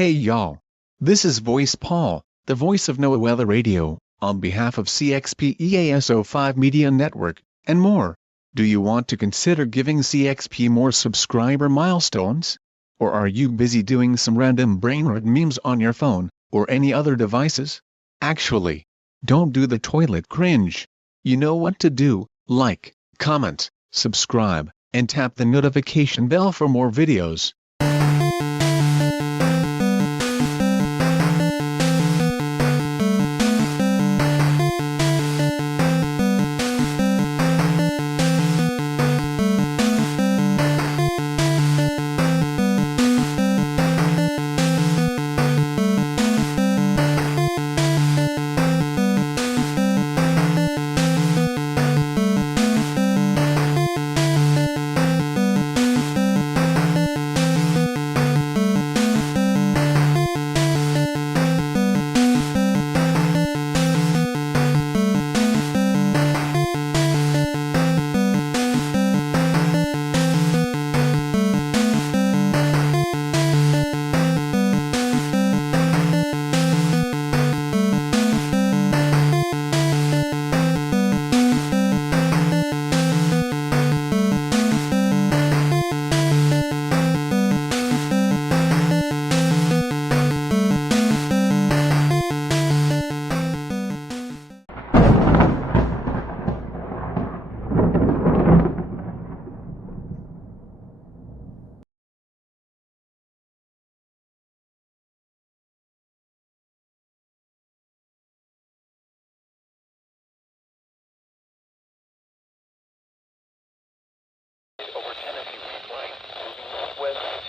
Hey y'all. This is Voice Paul, the voice of NOAA Weather Radio, on behalf of CXP EAS 05 Media Network, and more. Do you want to consider giving CXP more subscriber milestones? Or are you busy doing some random brainrot memes on your phone, or any other devices? Actually, don't do the toilet cringe. You know what to do: like, comment, subscribe, and tap the notification bell for more videos.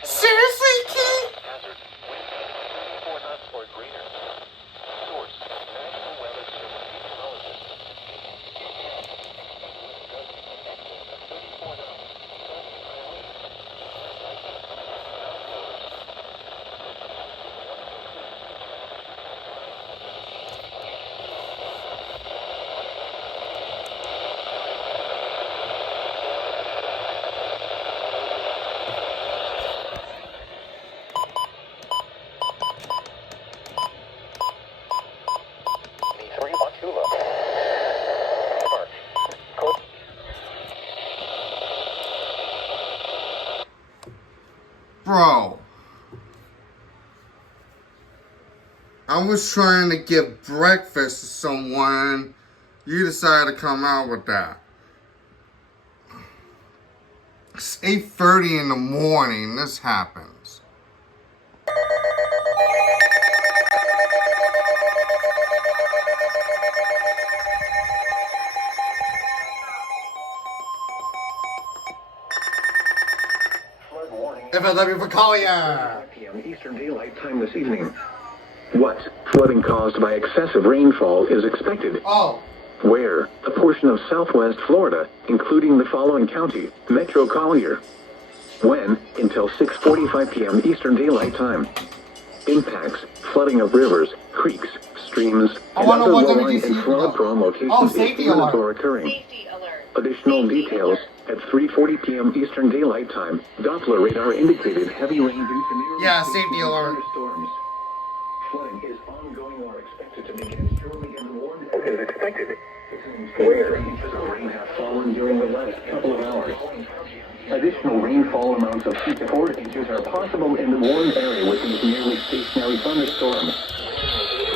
Seriously, Key? Bro, I was trying to give breakfast to someone. You decided to come out with that. It's 8:30 in the morning. This happens. FLW for Collier. 5 p.m. Eastern Daylight Time this evening. What flooding caused by excessive rainfall is expected? Oh. Where? A portion of southwest Florida, including the following county: Metro Collier. When? Until 6:45 p.m. Eastern Daylight Time. Impacts: flooding of rivers, creeks, streams, and other low-lying and flood-prone locations if floods are occurring. Safety alert. Additional Safety details alert. at 3:40 p.m. Eastern Daylight Time. Doppler radar indicated heavy rain due to nearly Yeah, safety alert. thunderstorms. Flooding is ongoing or expected to begin shortly in the warned area. Is expected. Where inches of rain have fallen during the last couple of hours. Additional rainfall amounts of 2 to 4 inches are possible in the warned area with these nearly stationary thunderstorms.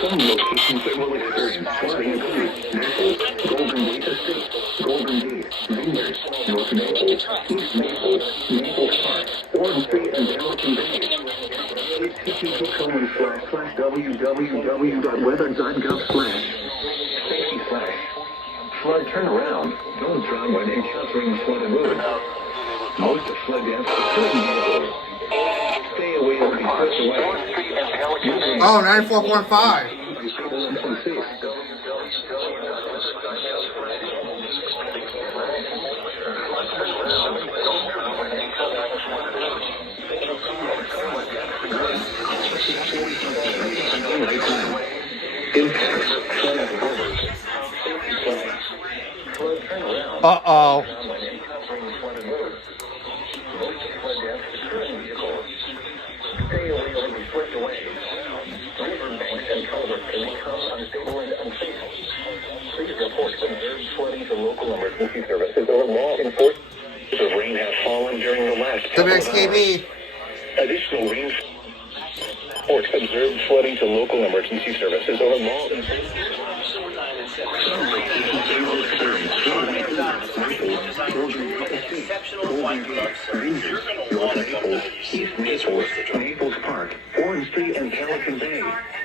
Some locations that will experience flooding include Naples, Golden Gate Estate, Golden Gate, Vineyards, North Naples, East Naples, Naples Park, Orange Street, and Pelican Bay. http://www.weather.gov/safety/flood turnaround. Don't drown when encountering flooded roads. Most of flood depths are certain vehicles. Stay away or be pushed away. Oh, 94.5. Uh-oh. Stay away or be swept away. emergency services or law enforcement. The rain has fallen during the last couple of hours. Additional rain reports observed flooding to local emergency services or law enforcement. Naples Park, Orange Street, and Pelican Bay.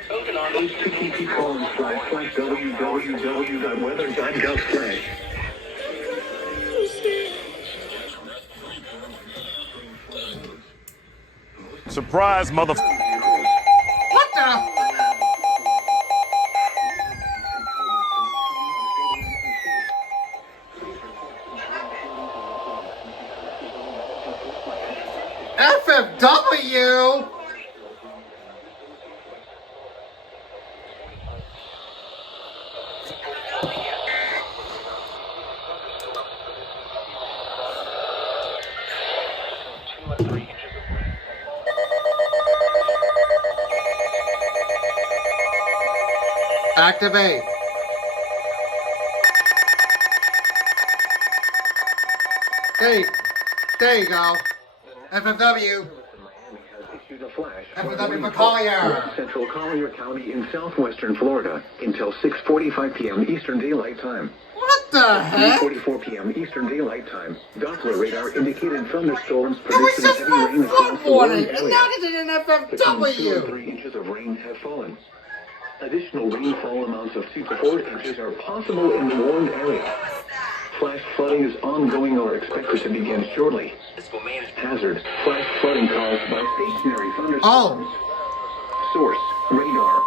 http://www.weather.gov/. Surprise, mother. What the? FFW? Activate. There you go. FFW. FFW for Collier. Central Collier County in southwestern Florida until 6:45 p.m. Eastern Daylight Time. What the heck? 3:44 p.m. Eastern Daylight Time. Doppler radar indicated thunderstorms It was predicting just heavy for rain flood across the warning, Warren and area. now they did an Between 2 and FFW. 3 inches of rain have fallen. Additional rainfall amounts of 2 to 4 inches are possible in the warned area. Flash flooding is ongoing or expected to begin shortly. Hazard: flash flooding caused by stationary thunderstorms. Source: radar.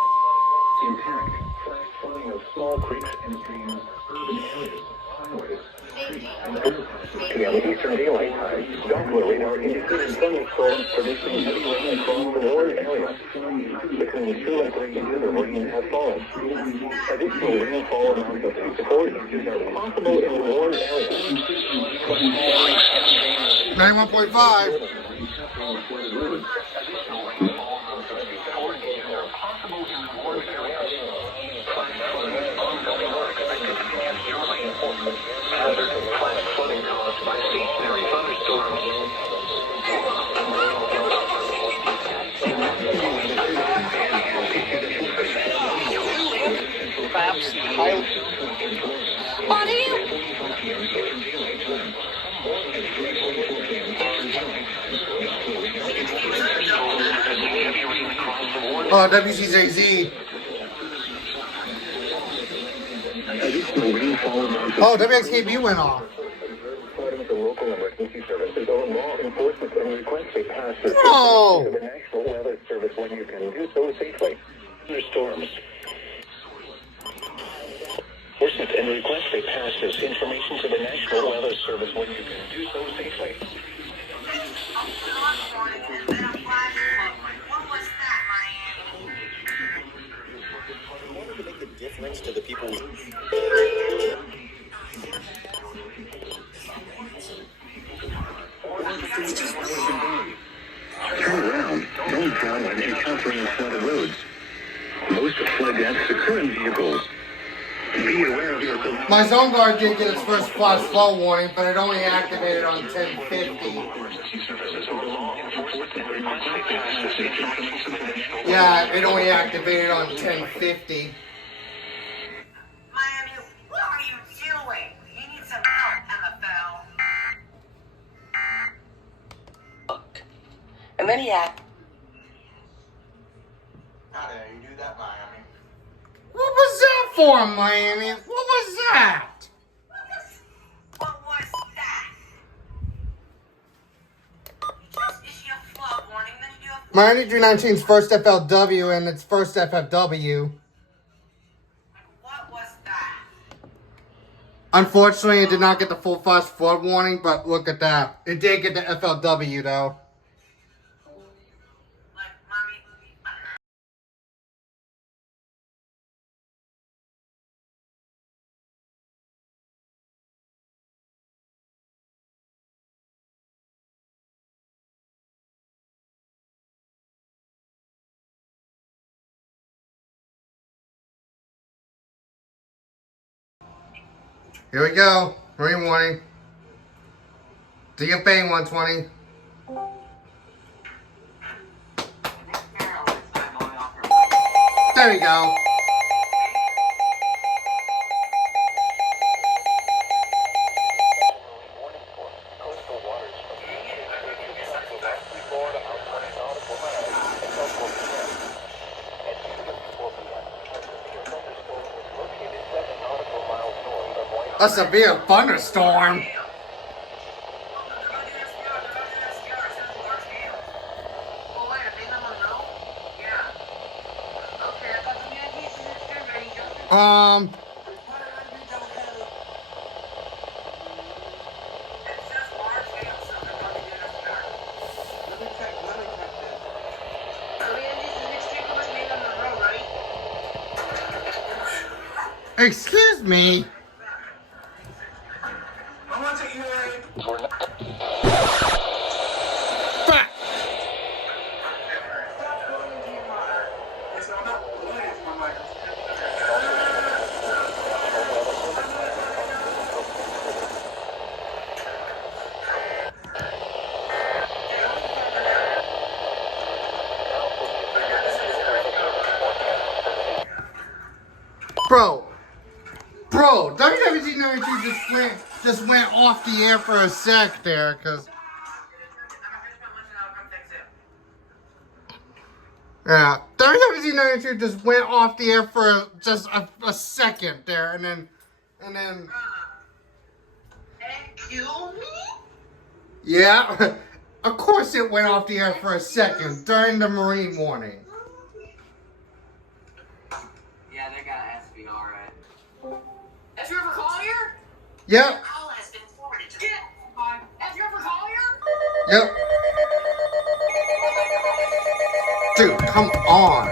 Intact. Flash flooding of small creeks and streams, urban areas, highways, streets, and overpasses. p.m. Eastern Daylight Time. Doppler radar indicated thunderstorms predicting heavy rain across the warned area. Between 2 and 3 inches of rain have fallen. Additional rainfall amounts of 2 to 4 inches are possible in the warned area. 91.5. Oh, WCJZ. Oh, WXKB went off. The local emergency services or law enforcement and request a pass to the National Weather Service when you can do so safely. Thunderstorms. Enforcement and request a passes information to the National Weather Service when you can do so safely. To make a difference to the people. Turn around. Don't drown when encountering flooded roads. Most flood deaths occur in vehicles. Be aware of your... My zone guard did get its first flash flood warning, but it only activated on 10:50. Yeah, it only activated on 10:50. Miami, what are you doing? You need some help, MFL. And then he had... How dare you do that, Miami? What was that for, Miami? What was that? What was that? You just issue a flood warning, then you do a... Miami 319's first FLW and its first FFW. What was that? Unfortunately, it did not get the full flash flood warning, but look at that. It did get the FLW, though. Like, mommy... Here we go. Marine warning. DFA 120. There you go. A severe thunderstorm. Excuse me. Fuck. Bro, WWG 92 just went off the air for a sec there, cause yeah, WWG 92 just went off the air for just a second there, and then. Excuse me? Yeah, of course it went off the air for a second during the Marine warning. Yeah, that guy has to be alright. Have you ever called here? Yep. Call has been forwarded to Have you ever called here? Yep. Dude, come on.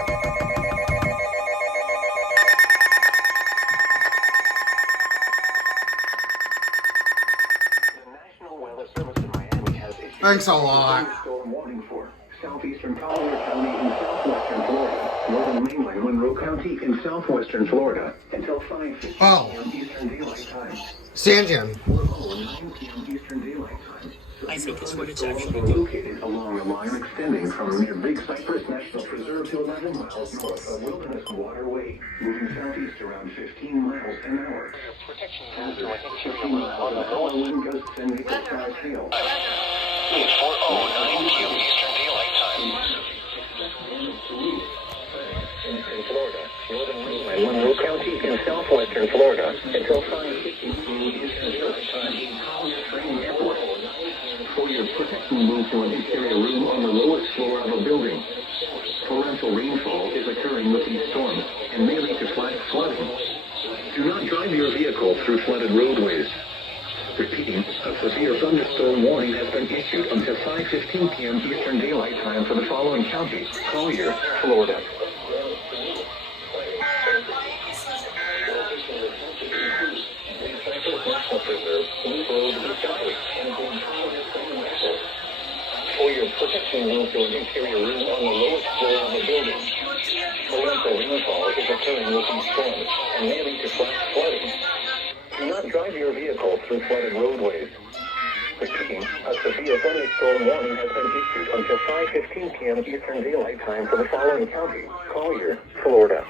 The National Weather Service in Miami has issued Thanks a lot. a storm warning for southeastern Collier County in southwestern Florida, northern mainland Monroe County in southwestern Florida until 5:50 p.m. Eastern Daylight Time. Sanjian. 9 p.m. Eastern Daylight Time. I think it's what it's actually located along a line extending from near Big Cypress National Preserve to 11 miles north of Wilderness Waterway, moving southeast around 15 miles an hour. Hazard 50 miles of power wind gusts and nickel sky hail. 4:09 p.m. Eastern Daylight Time. In Florida, northern mainland Monroe County in southwestern Florida until 5:50 p.m. Eastern Daylight Time. For your protection, move to an interior room on the lowest floor of a building. Torrential rainfall is occurring with these storms and may lead to flash flooding. Do not drive your vehicle through flooded roadways. Repeating, a severe thunderstorm warning has been issued until 5:15 p.m. Eastern Daylight Time for the following counties: Collier, Florida. For your protection, move to an interior room on the lowest floor of a building. Torrential rainfall is occurring with these storms and may lead to flash flooding. Do not drive your vehicle through flooded roadways. Repeating, a severe thunderstorm warning has been issued until 5:15 p.m. Eastern Daylight Time for the following county: Collier, Florida.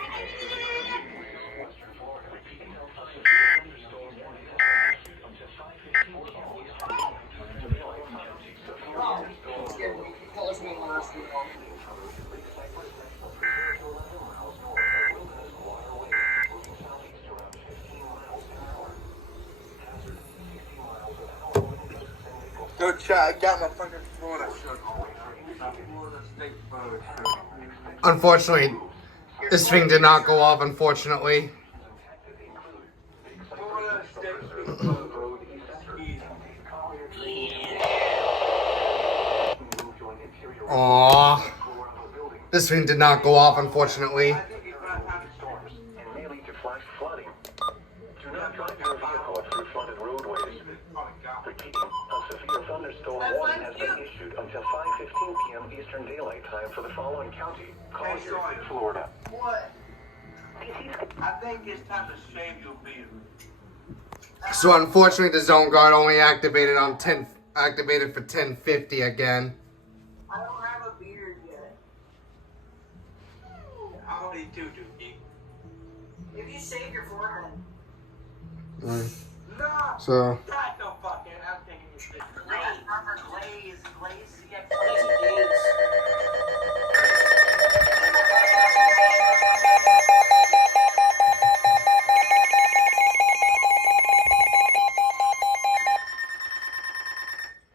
Good shot. I got my fucking Florida shirt. Unfortunately, this thing did not go off, unfortunately. Aww. This thing did not go off, unfortunately. Thunderstorm warning has been issued until 5:15 p.m. Eastern Daylight Time for the following county: Collier, Florida. What? I think it's time to shave your beard. So unfortunately, the zone guard only activated for 1050 again. I don't have a beard yet. How old are you, Dookie? If you shave your forehead. No! So God, no fucking. I'm taking you shit. Glaze. Yeah,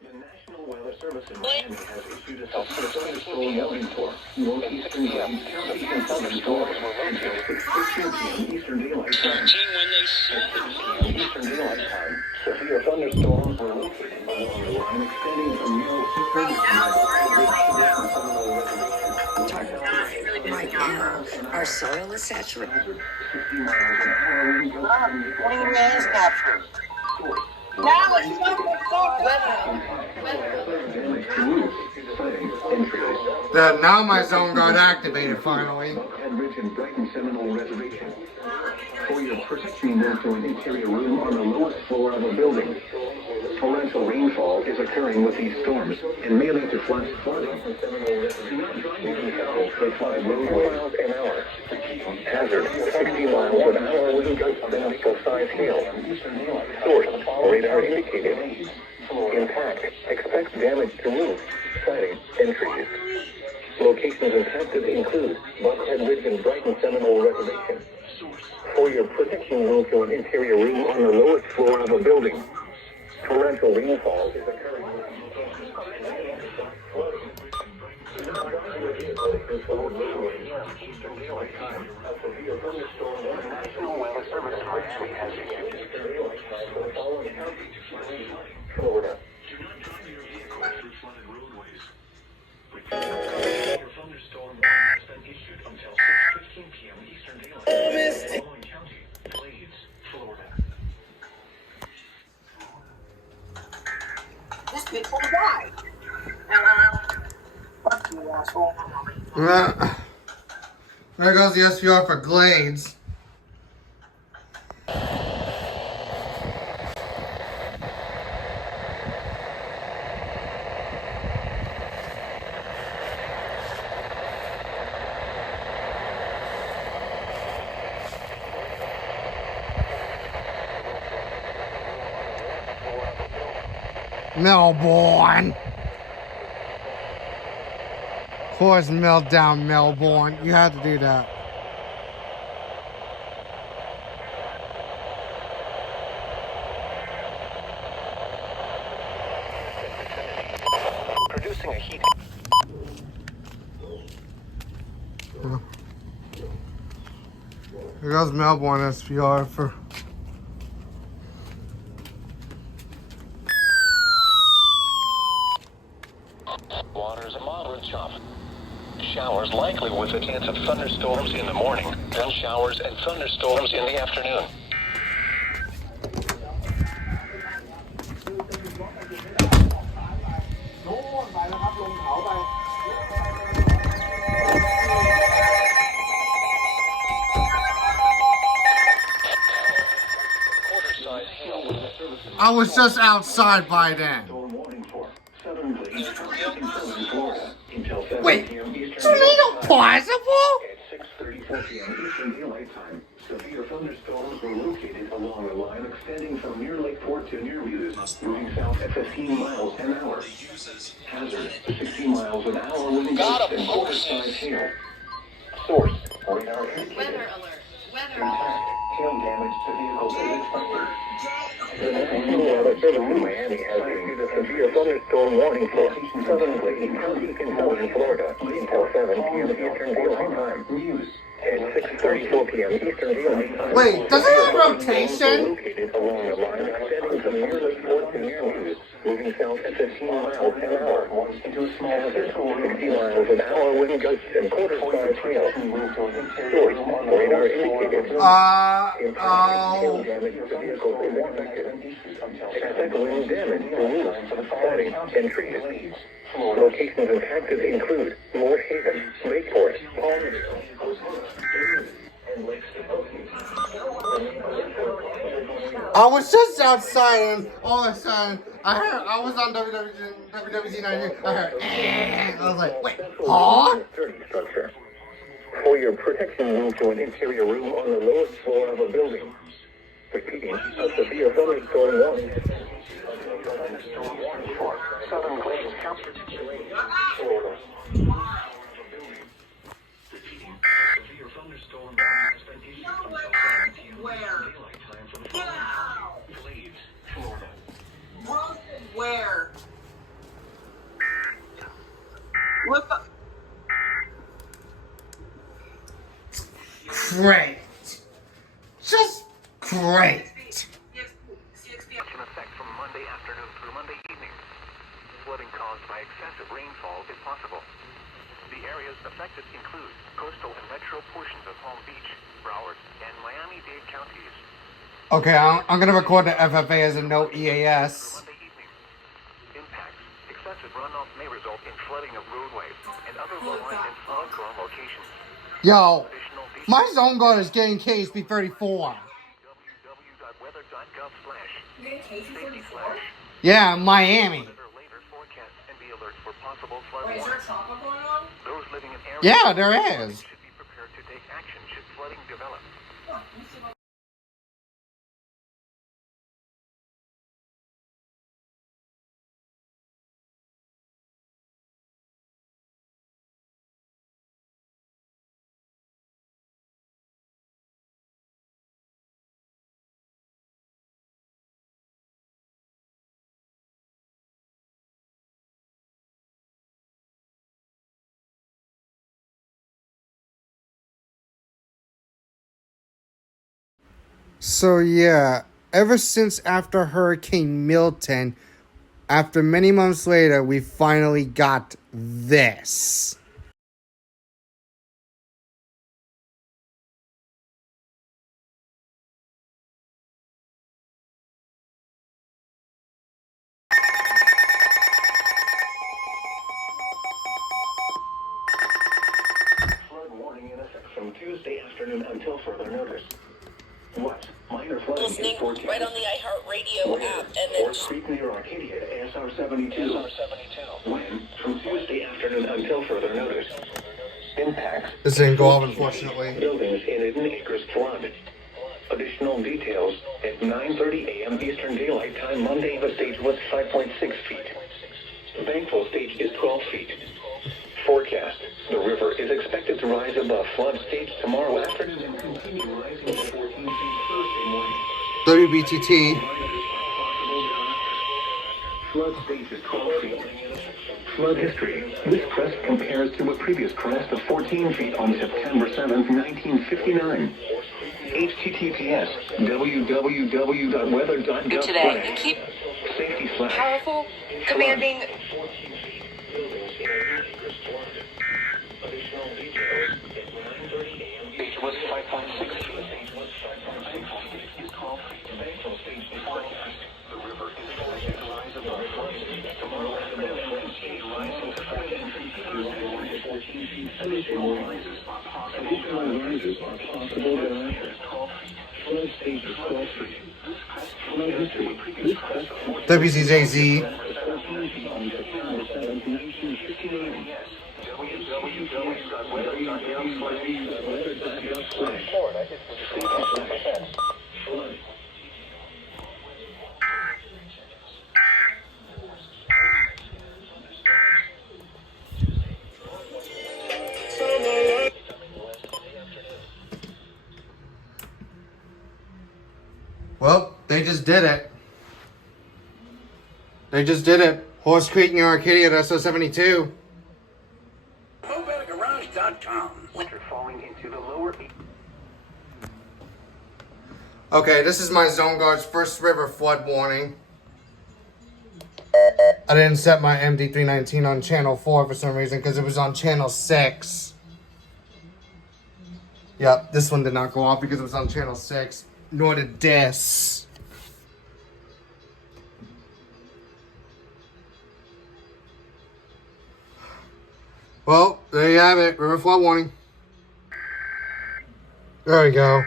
The National Weather Service in Miami has issued a thunderstorm warning for northeastern Dade County and southern Florida until 6:15 p.m. Eastern Daylight Time. At 6 p.m. Eastern Daylight Time, severe thunderstorms were located along the line extending from near eastern Right now, our soil is saturated. 60 miles an hour wind gusts from the what do you mean it's captured? Now it's now my zone guard activated finally. Ridge and Brighton Seminole Reservation. For your protection, move to an interior room on the lowest floor of a building. Torrential rainfall is occurring with these storms and may lead to flooding. Do not drive vehicles that fly below 4 miles an hour. Hazard, 60 miles an hour wind gusts and equal-size hail. Source, radar indicated. Impact, expect damage to roofs, siding, and trees. Locations impacted include Buckhead Ridge and Brighton Seminole Reservation. For your protection, move to an interior room on the lowest floor of a building. Torrential rainfall is occurring. National Weather Service in Miami has issued Florida. Do not drive your vehicle through flooded roadways. Your thunderstorm warning has been issued until 6:15 p.m. Eastern Daylight Time. Following county, FLOODS, Florida. This bitch will die. Fuck you, asshole. There goes the SVR for Glades. Melbourne. Of course, meltdown Melbourne. You had to do that. Producing a heat. Here goes Melbourne SVR for. Waters a moderate chop. Showers likely with a chance of thunderstorms in the morning, then showers and thunderstorms in the afternoon. Quarter-size hail with a service in I was just outside by then. storm warning for southern Glades and southern Florida until 7 Wait, p.m. Eastern Tornado Daylight Time. possible? At 6:34 p.m. Eastern Daylight Time, severe thunderstorms were located along a line extending from near Lakeport to near Muse, moving south at 15 miles an hour. Hazard, 60 miles an hour wind gusts and quarter-size hail. Source, radar indicated. Weather alert. Weather Impact, alert. hail damage to vehicles is expected. The National Weather Service in Miami has issued a severe thunderstorm warning for southern Glades County in southern Florida until 7 p.m. Eastern Daylight Time. At 6:34 p.m. Eastern Daylight Time. Wait, does it have rotation? Located along a line extending from near Lakeport to near Muse, moving south at 15 miles an hour. Into a small hazard, 60 miles an hour wind gusts and quarter-size hail. Source, radar indicated. Hail damage to vehicles is expected. Expect wind damage to roofs, siding, and trees. Locations impacted include Moore Haven, Lakeport, Palmdale, and Lake Stokes. I was just outside and all of a sudden I was on WWZ 90. I heard I was like, wait, huh? Structure. For your protection, move to an interior room on the lowest floor of a building. Repeating, a severe thunderstorm warning. For Southern Glades County. Severe thunderstorm warning has been issued until 7 p.m. daylight time for the following Glades, Florida. Where? What the? Great. Just great. In effect from Monday afternoon through Monday evening. Flooding caused by excessive rainfall is possible. The areas affected include coastal and metro portions of Palm Beach, Broward, and Miami-Dade counties. Okay, I'm gonna record the FFA as a no EAS. Monday evening. Impacts. Excessive runoff may result in flooding of roadways and other low-lying and flood-prone locations. Yo, my zone guard is getting KSP 34. www.weather.gov/safety/. Yeah, Miami. Later forecast and be alert for possible flood Wait, is there trauma going on? Those living in areas Yeah, there is. should be prepared to take action should flooding develop. So yeah, ever since after Hurricane Milton, after many months later, we finally got this. Flood warning in effect from Tuesday afternoon until further notice. What? Minor flooding Listening is forecast. right on the iHeartRadio app, and then Fourth Street near Arcadia, ASR 72. When? From Tuesday afternoon until further notice. Impacts. This didn't go off, unfortunately. Buildings in Eden Acres flood. Additional details at 9:30 a.m. Eastern Daylight Time Monday. The stage was 5.6 feet. The bankful stage is 12 feet. Forecast. The river is expected to rise above flood stage tomorrow afternoon and continue rising to 14 feet Thursday morning. WBTT. Flood stage is 12 feet. Flood history. This crest compares to a previous crest of 14 feet on September 7th, 1959. HTTPS www.weather.gov. today. You keep Safety / powerful, demanding. Stage was 5.6 feet. The river is expected to rise above flood stage tomorrow afternoon and stage rising to 14 feet. Additional rises are possible thereafter. Flood stage is 12 feet. Flood history. This crest WCJZ. Well, they just did it. They just did it. Horse Creek near Arcadia, that's 72. Winter falling into the lower. Okay, this is my Zone Guard's first river flood warning. I didn't set my MD319 on channel 4 for some reason because it was on channel 6. Yep, this one did not go off because it was on channel 6. Nor did this. Well, there you have it. River flood warning. There we go.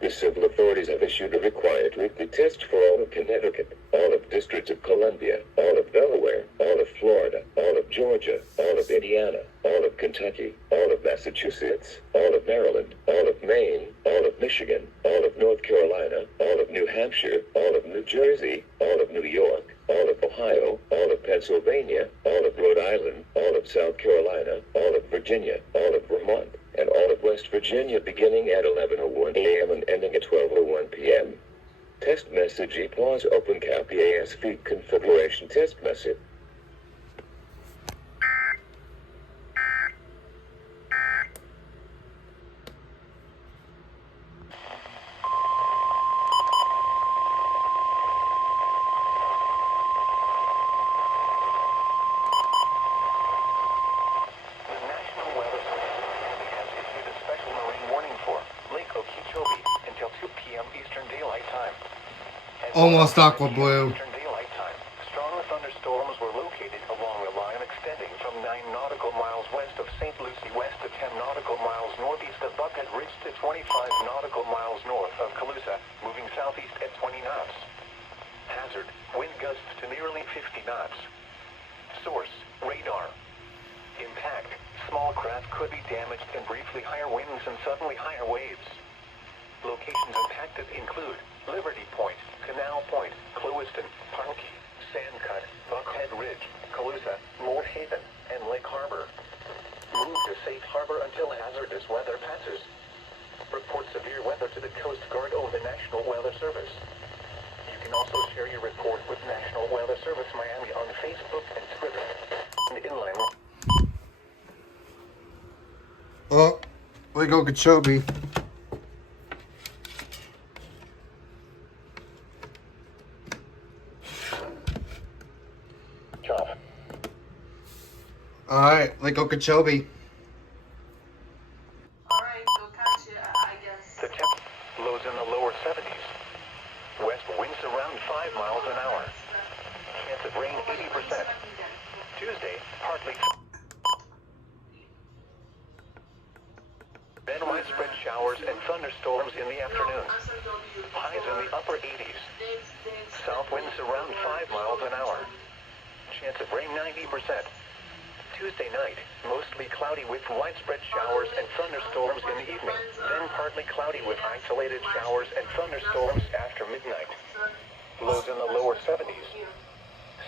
The civil authorities have issued a required weekly test for all of Connecticut, all of District of Columbia, all of Delaware, all of Florida, all of Georgia, all of Indiana, all of Kentucky, all of Massachusetts, all of Maryland, all of Maine, all of Michigan, all of North Carolina, all of New Hampshire, all of New Jersey, all of New York, all of Ohio, all of Pennsylvania, all of Rhode Island, all of South Carolina, all of Virginia, all of Vermont, and all of West Virginia beginning at 11:01 a.m. and ending at 12:01 p.m. Test message pause open cap EAS feed configuration test message. Almost aqua blue. Strong thunderstorms were located along the line extending from 9 nautical miles west of St. Lucie west to 10 nautical miles northeast of Buckhead Ridge to 25 nautical miles north of Calusa, moving southeast at 20 knots. Hazard, wind gusts to nearly 50 knots. Source, radar. Impact, small craft could be damaged and briefly higher winds and suddenly higher waves. Locations impacted include Liberty Point, Canal Point, Clewiston, Parkey, Sandcut, Buckhead Ridge, Calusa, Moore Haven, and Lake Harbor. Move to safe harbor until hazardous weather passes. Report severe weather to the Coast Guard or the National Weather Service. You can also share your report with National Weather Service Miami on Facebook and Twitter. And inline. Oh, we go Kachobi. Alright, like Okeechobee. Alright, go catch it, I guess. The temp lows in the lower 70s. West winds around 5 miles an hour. Chance of rain 80%. Tuesday, partly. Then widespread showers and thunderstorms in the afternoon. Highs in the upper 80s. South winds around 5 miles an hour. Chance of rain 90%. Tuesday night, mostly cloudy with widespread showers and thunderstorms in the evening, then partly cloudy with isolated showers and thunderstorms after midnight. Lows in the lower 70s.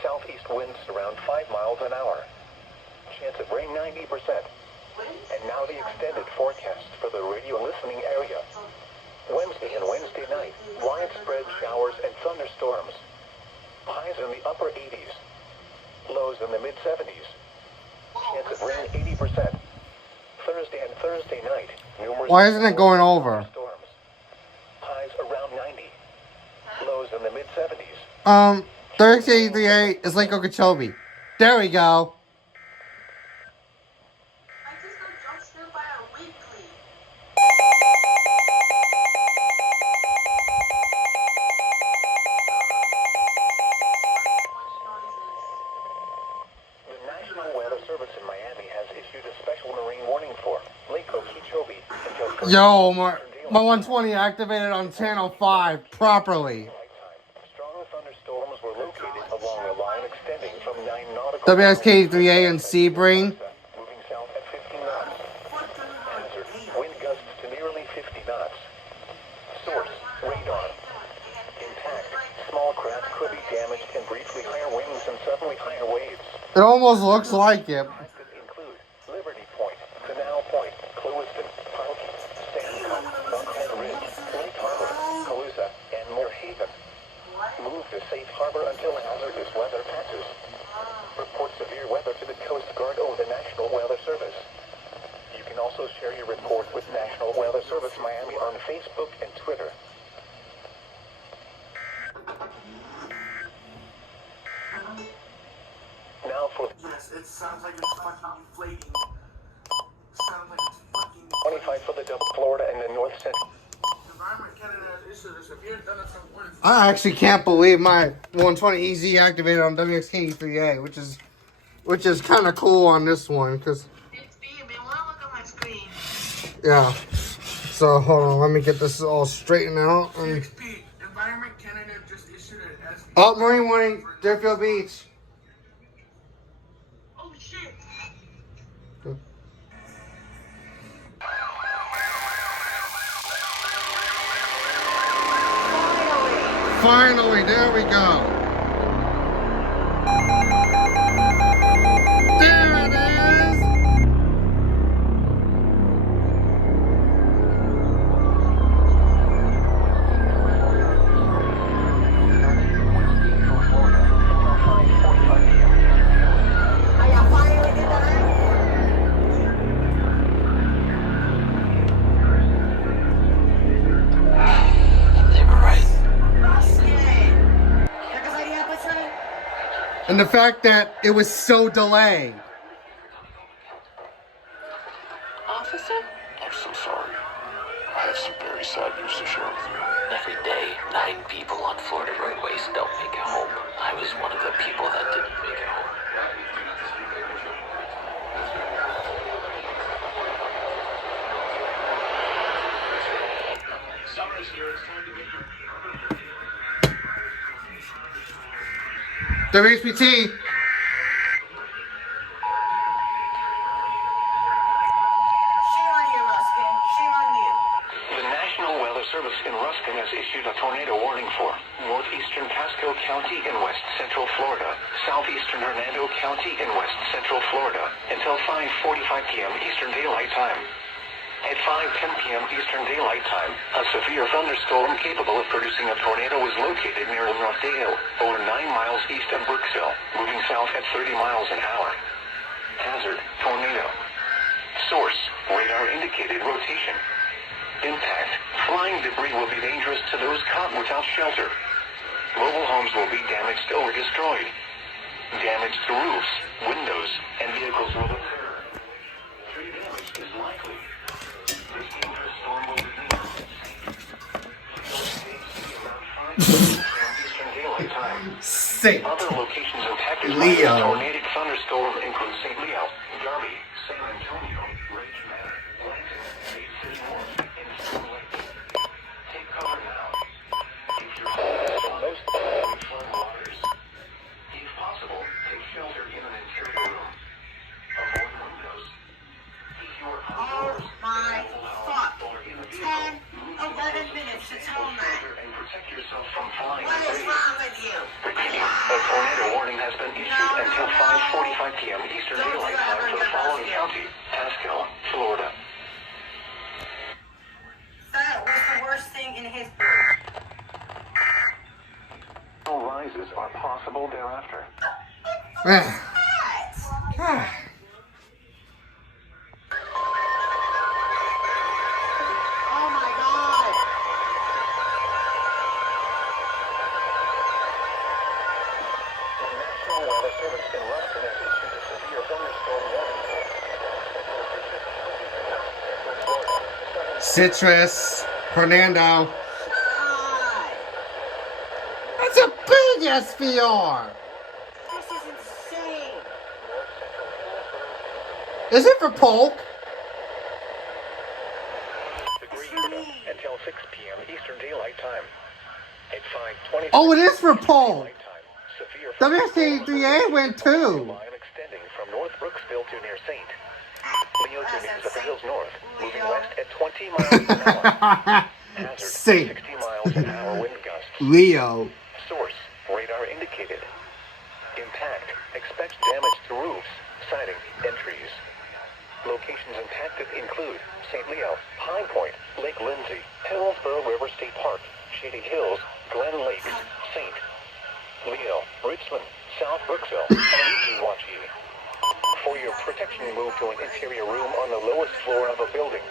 Southeast winds around 5 miles an hour. Chance of rain 90%. And now the extended forecast for the radio listening area. Wednesday and Wednesday night, widespread showers and thunderstorms. Highs in the upper 80s. Lows in the mid-70s. Chance of rain 80%. Thursday and Thursday night, numerous. Why isn't it going over? Storms. Highs around 90. Lows in the mid-70s. 38 is Lake Okeechobee. There we go. I just got jump scared by a weekly. The National Weather Service in Miami has issued a special marine warning for Lake Okeechobee until Yo, my 120 activated on channel 5 properly. strong thunderstorms were located along the line extending from 9 nautical WSK3A and Sebring. moving south at 15 knots. Hazard, wind gusts to nearly 50 knots. Source, radar. Impact, small craft could be damaged and briefly higher winds and suddenly higher waves. It almost looks like it. Could include Liberty Point, Canal Point, Clewiston, Parkey, Sandcut, Buckhead Ridge, Lake Harbor, Calusa, and Moore Haven. Move to safe harbor until hazardous weather passes. Report severe weather to the Coast Guard or the National Weather Service. You can also share your report with National Weather Service Miami on Facebook and Twitter. Now for Yes, it sounds like it's fucking inflating. Sounds like it's fucking 25 for the double Florida and the North Central. Environment Canada issued a severe thunderstorm warning. I actually can't believe my 120 EZ activated on WXK3A, which is kind of cool on this one, because It's being, man. When I look at my screen. yeah. So hold on, let me get this all straightened out. XP, Environment Canada just issued an SV. Oh, marine warning, Deerfield Beach. Oh shit! Finally, there we go. There it is. And the fact that it was so delayed. Officer? I'm so sorry. I have some very sad news to share with you. Every day, 9 people on Florida roadways don't make it home. I was one of the people that didn't make it home. WHPT. Shame on you, Ruskin. Shame on you. The National Weather Service in Ruskin has issued a tornado warning for northeastern Pasco County in west central Florida, southeastern Hernando County in west central Florida, until 5:45 p.m. Eastern Daylight Time. At 5:10 p.m. Eastern Daylight Time, a severe thunderstorm capable of producing a tornado was located near Rockdale, over 9 miles east of Brooksville, moving south at 30 miles an hour. Hazard, tornado. Source, radar indicated rotation. Impact, flying debris will be dangerous to those caught without shelter. Mobile homes will be damaged or destroyed. Damage to roofs, windows, and vehicles will occur. Tree damage is likely. This dangerous storm will begin. Eastern Daylight Time. Saint Other locations impacted by Leo. the tornadic thunderstorm include St. Leo, Darby, San Antonio, Rage Manor, Lansing, Bay City North, and Storm Lake. Take cover now. If you're most flood waters, if possible, take shelter in an interior room. Avoid windows. If you are outdoors, My fuck. or in a 10, vehicle, 11 minutes to tell that. and protect yourself from flying What is debris. wrong with you? Repeating, a tornado warning has been issued until 5:45 p.m. Eastern Daylight Time for the following county: Pasco, Florida. That was the worst thing in history. Rises are possible thereafter. Oh my god. The National Weather Service in Ruskin has issued a severe thunderstorm warning. Citrus. Hernando. God. That's a big SVR. This is insane. Is it for Polk? Until 6 p.m. Eastern Daylight Time. At 5:20. Oh, it is for Polk. Severe WC3A went too. line extending from North Brooksville to near St. Leo to near the hills north, moving west at 20 miles an hour. Hazard, Saint 60 miles an hour wind gusts. Leo. Source, radar indicated. Impact, expect damage to roofs, siding, and trees. Locations impacted include St. Leo, Pine Point, Lake Lindsay, Hillsborough River State Park, Shady Hills, Glen Lakes, St. Leo, Richland, South Brooksville, and Weehawken. For your protection, move to an interior room on the lowest floor of a building.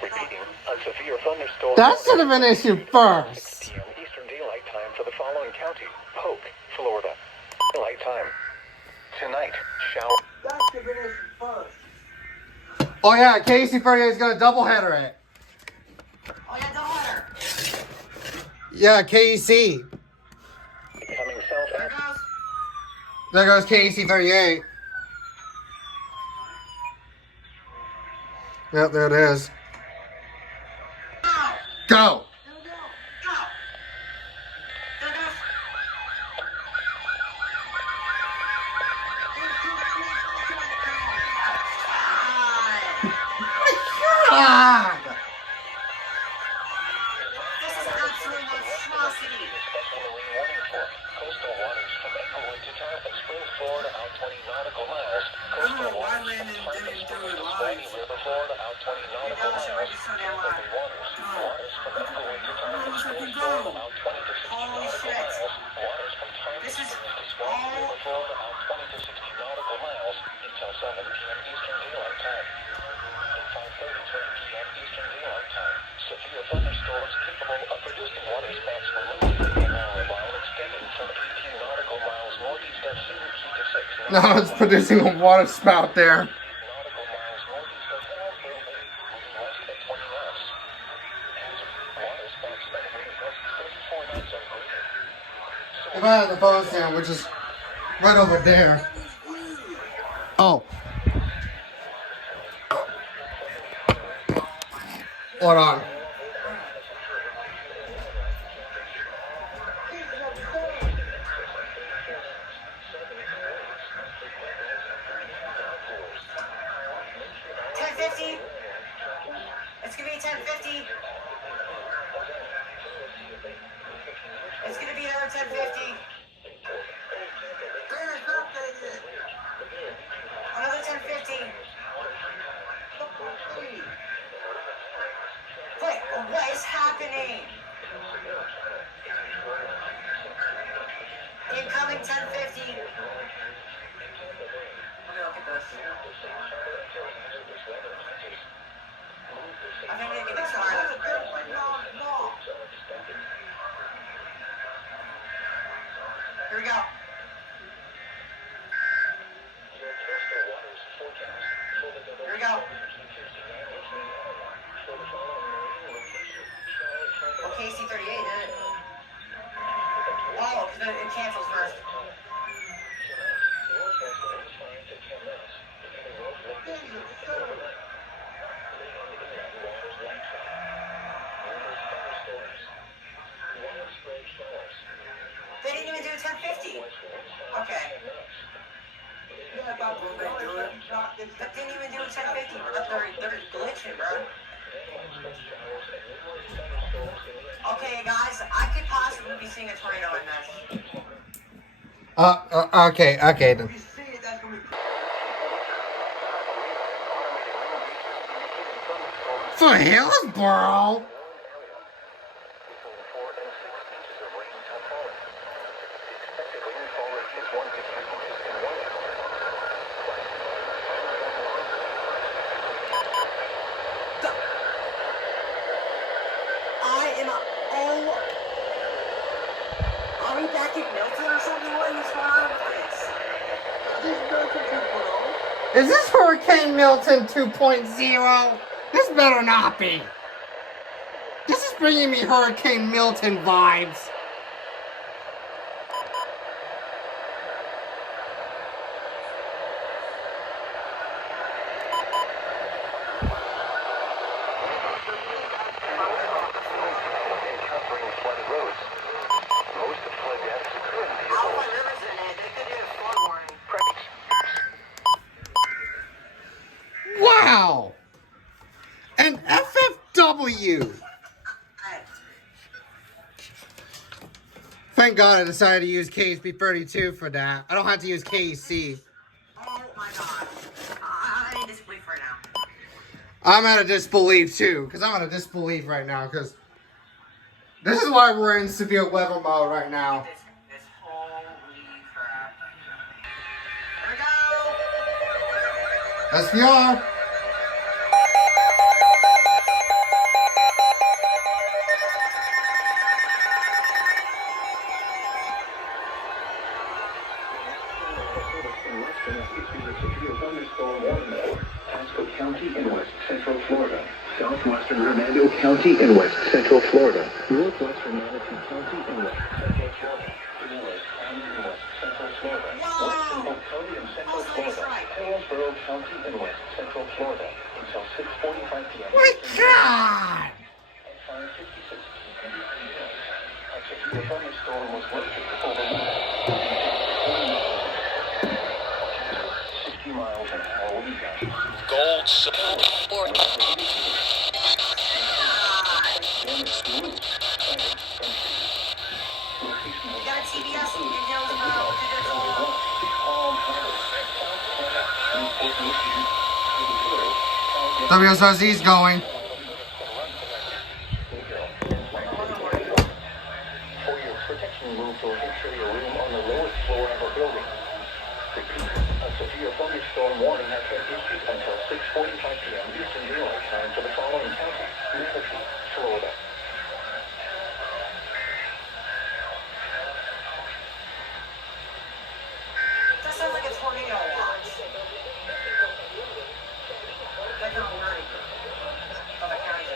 Repeating, a severe thunderstorm. That should have been issued first. 6 p.m. Eastern Daylight Time for the following county: Polk, Florida. Daylight time. Tonight, shower. That should be issued first. Oh yeah, KC38 is gonna doubleheader it. Oh yeah, daughter. Yeah, KC. Coming south There at goes. There goes KC38. Yep, there it is. Top of Springs, Florida, out 20 nautical miles. I don't know why Landon didn't do it live. River, Florida, out 20 nautical miles. Waters from Upper Lake to Top of Springs, Florida, out 20 to 60 Holy nautical shit. miles. Waters from Tarpon This is to Swanee River, Florida, out 20 to 60 nautical miles until 7 p.m. Eastern Daylight Time. At 5:33 p.m. Eastern Daylight Time, severe thunderstorms capable of producing water spouts for most of the power line extending from 18 nautical miles northeast of Cedar Key to 6 No, it's producing a water spout there. nautical miles northeast of Hillsborough Bay, moving west at 20 knots. Water spouts at a rate of 34 knots or greater. If I had the phone stand, which is right over there. Oh. Hold on. It's gonna be 10:50. It's gonna be another 10:50. Another 10:50. Wait, what is happening? Incoming 10:50. Let me look at this. I think they can accelerate. Here we go. Here we go. Well, KC-38 did it. Oh, because it cancels first. They didn't even do 10:50. Okay. Yeah, about when they do it. But didn't even do 10:50. They're glitching, bro. Okay, guys, I could possibly be seeing a tornado in this. Okay then. For Hillsborough? Are we back in Milton or something? What is going on with this? Is this Hurricane Milton 2.0? This better not be. This is bringing me Hurricane Milton vibes. Wow! An FFW! Thank God I decided to use KSP32 for that. I don't have to use KC. Oh my god. I'm in disbelief right now. I'm out of disbelief too, because I'm out of disbelief right now, because this is why we're in severe weather mode right now. This holy crap. Here we go! SPR! Pasco County in west central Florida. Southwestern Hernando County in west central Florida. Northwestern Manatee County in west central Florida. Miller County in west central Florida. Western Polk County in central Florida. Hillsborough County in west central Florida until 6:45 p.m. My God! At 5:56 p.m. A severe thunderstorm was located overnight. 60 miles an hour wind gusts. Gold support. You got a TBS in Hillsborough. WSIC's going. For your protection, move to an interior room on the lowest floor of a building. Repeat, a severe thunderstorm warning has been issued until 6:45 p.m. Eastern Daylight Time for the following counties: Manatee, Florida. That sounds like a tornado watch. Like a hurricane. Oh, that kind of.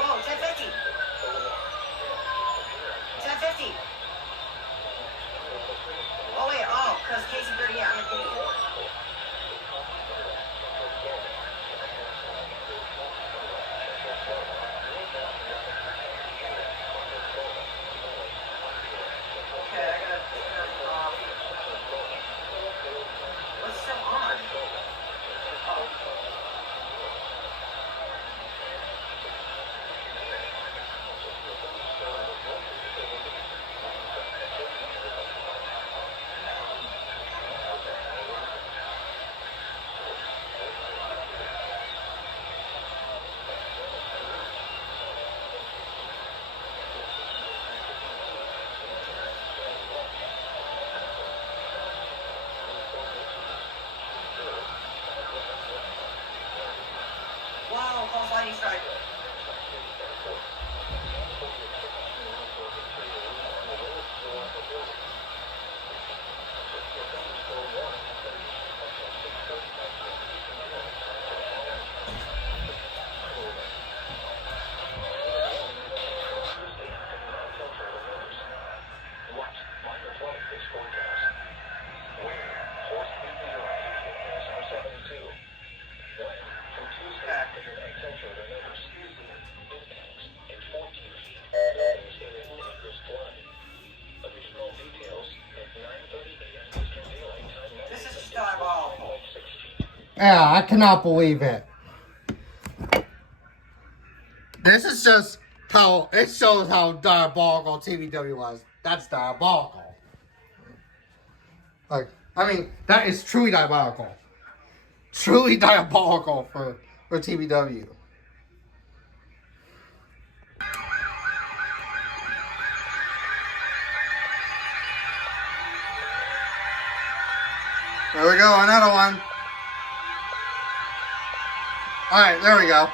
Whoa, 1050. 1050. Oh, wait, because Casey 38, I'm an idiot. Okay, I gotta turn off. What's still on? Oh. Wow, false lightning strike. This is just diabolical. Yeah, I cannot believe it. This is just how it shows how diabolical TVW was. That's diabolical. Like, I mean, that is truly diabolical. Truly diabolical for TVW. There we go, another one. Alright, there we go.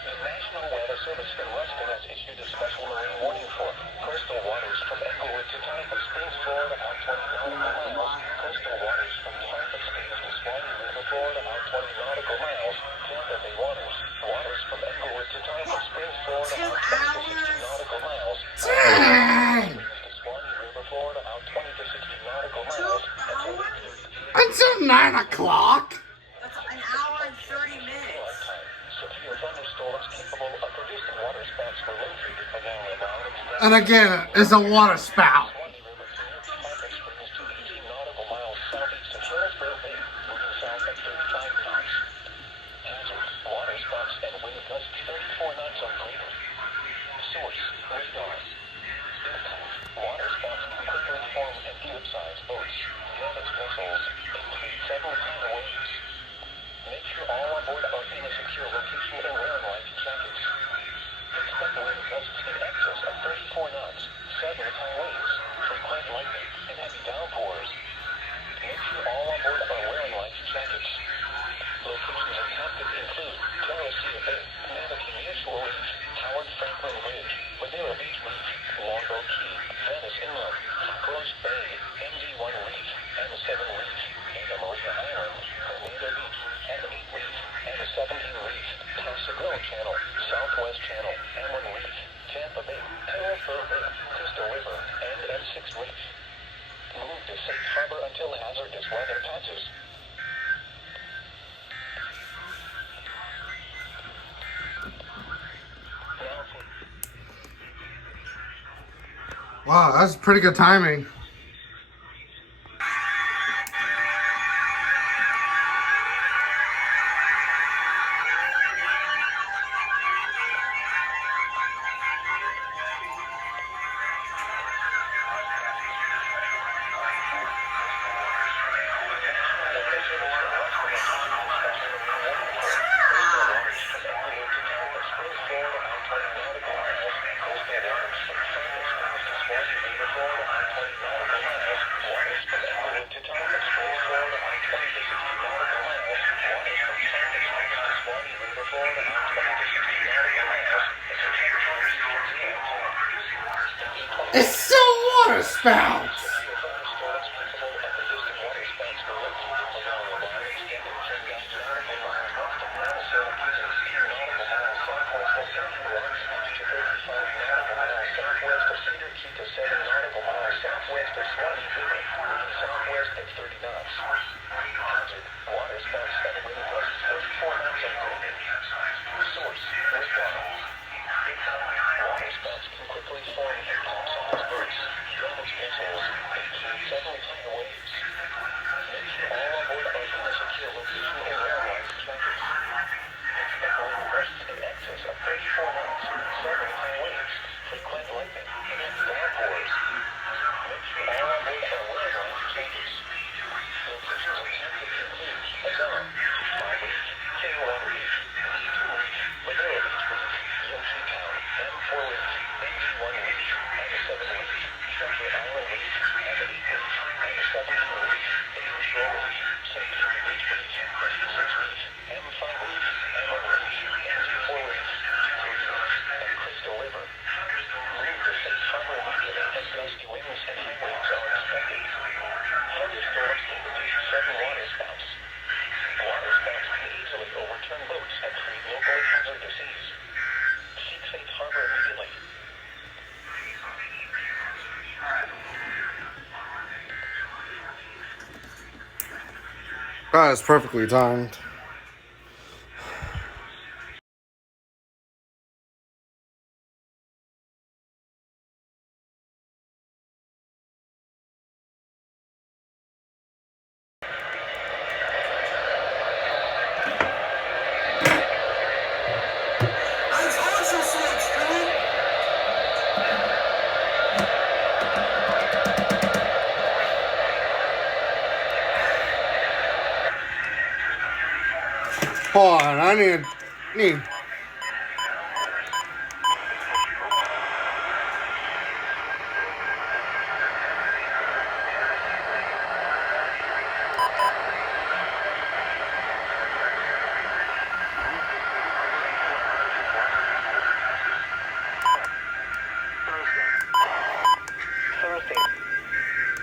The National Weather Service in Ruston has issued a special marine warning for coastal waters from Englewood to Tampa Springs, Florida, out 20 nautical miles. Coastal waters from Tampa Springs to Swanee River, Florida, out 20 nautical miles. Tampa Bay waters. Waters from Englewood to Tampa Springs, Florida, out 20 to 60 nautical miles. Dang! To Swanee River, Florida, out 20 to 60 nautical miles. 2 hours? Until 9 o'clock? That's an hour and 30 minutes. Severe thunderstorms capable of producing water spouts were located along the line. And again, it's a water spout. Swanee River cleared Tampa Springs to 18 nautical miles southeast of Charlottesville Bay, moving south at 35 knots. Hazard: water spouts and wind gusts 34 knots or greater. Source: radar. Impact: water spouts can quickly form and capsize boats. Damage vessels include several tidal waves. Make sure all on board are in a secure location and wearing life jackets. Expect wind gusts in excess of 34 knots, sudden high waves, frequent lightning, and heavy downpours. Make sure all on board are wearing life jackets. Locations impacted include Terracea Bay, Manatee Mutual Reef, Howard Franklin Bridge, Madeira Beach Reef, Longboat Key, Venice Inlet, Cockroach Bay, MD1 Reef, M7 Reef, Ada Maria Island, Grenada Beach, M8 Reef, M17 Reef, Tassigno Channel, Southwest Channel, M1 Reef, Tampa Bay, Charlottesville Bay, Crystal River, and M6 Reef. Move to safe harbor until hazardous weather passes. Wow, that's pretty good timing. It's still water spouts! That is perfectly timed. Hold on, I need.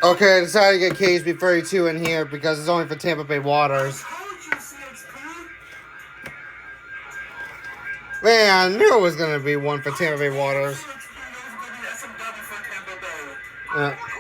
Okay, I decided to get KHB32 in here because it's only for Tampa Bay Waters. Man, I knew it was going to be one for Tampa Bay Waters. Yeah.